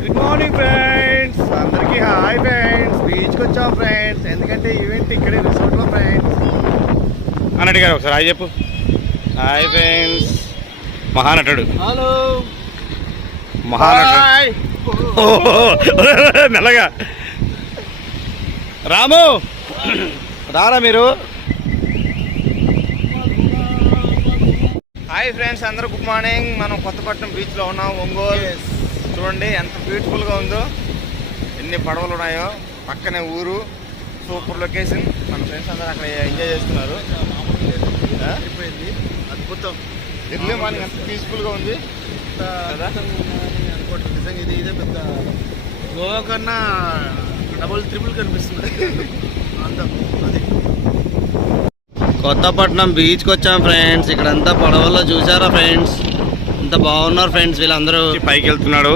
Good morning friends, అందరికీ hi friends. బీచ్కి వచ్చాం ఫ్రెండ్స్, ఎందుకంటే ఈవెంట్ ఇక్కడే రిసార్ట్లో ఫ్రెండ్స్. అన్నట్టు గారు ఒకసారి హాయ్ చెప్పు. Hi friends. మహానటుడు, హలో మహానటుడు. మెల్లగా రాము రారా మీరు. హాయ్ ఫ్రెండ్స్, అందరూ గుడ్ మార్నింగ్. మనం కొత్తపట్నం బీచ్లో ఉన్నాం, ఒంగోలు. చూడండి ఎంత బ్యూటిఫుల్గా ఉందో, ఎన్ని పడవలు ఉన్నాయో, పక్కనే ఊరు, సూపర్ లొకేషన్. మన ఫ్రెండ్స్ అందరూ అక్కడ ఎంజాయ్ చేస్తున్నారు. అద్భుతం. ఎర్లీ మార్నింగ్ ఎంత పీస్ఫుల్గా ఉంది అనుకోవట్లేదు. నిజంగా ఇదే పెద్ద గోవా కన్నా డబుల్ ట్రిపుల్ కనిపిస్తుంది అందం. అది కొత్తపట్నం బీచ్కి వచ్చాం ఫ్రెండ్స్. ఇక్కడంతా పడవల్లో చూసారా ఫ్రెండ్స్, ఎంత బాగున్నారు ఫ్రెండ్స్ వీళ్ళందరూ. పైకి వెళ్తున్నాడు.